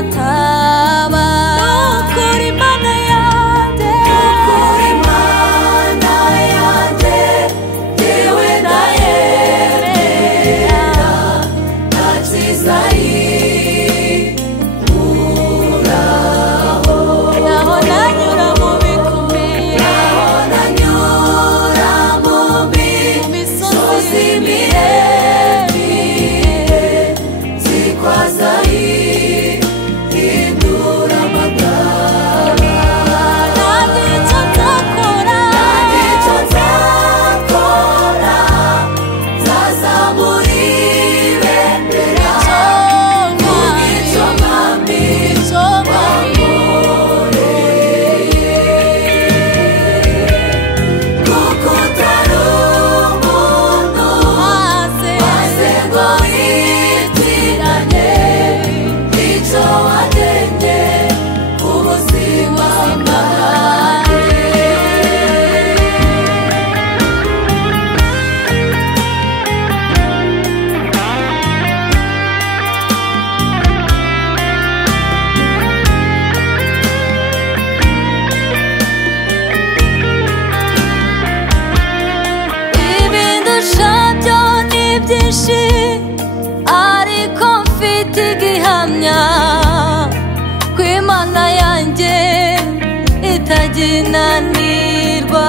ataba. Nukuri Mana yanjye, nukuri Mana yanjye, yewe ndayemera, nta cyiza yikuraho. Naho nanyura mu bikomeye, naho nanyura mu misozi miremire, zikwaza hindura amagara. Nanjye icyo nzakora, nanjye icyo nzakora, nzazamura ibendera ry'icyo Mwami wankoreye. Kuko utari umuntu maze ngo witiranye icyo wagennye ku buzima bwanjye. Ibindusha byo ni byinshi, ariko mfite igihamya ko Imana yanjye itaginanirwa.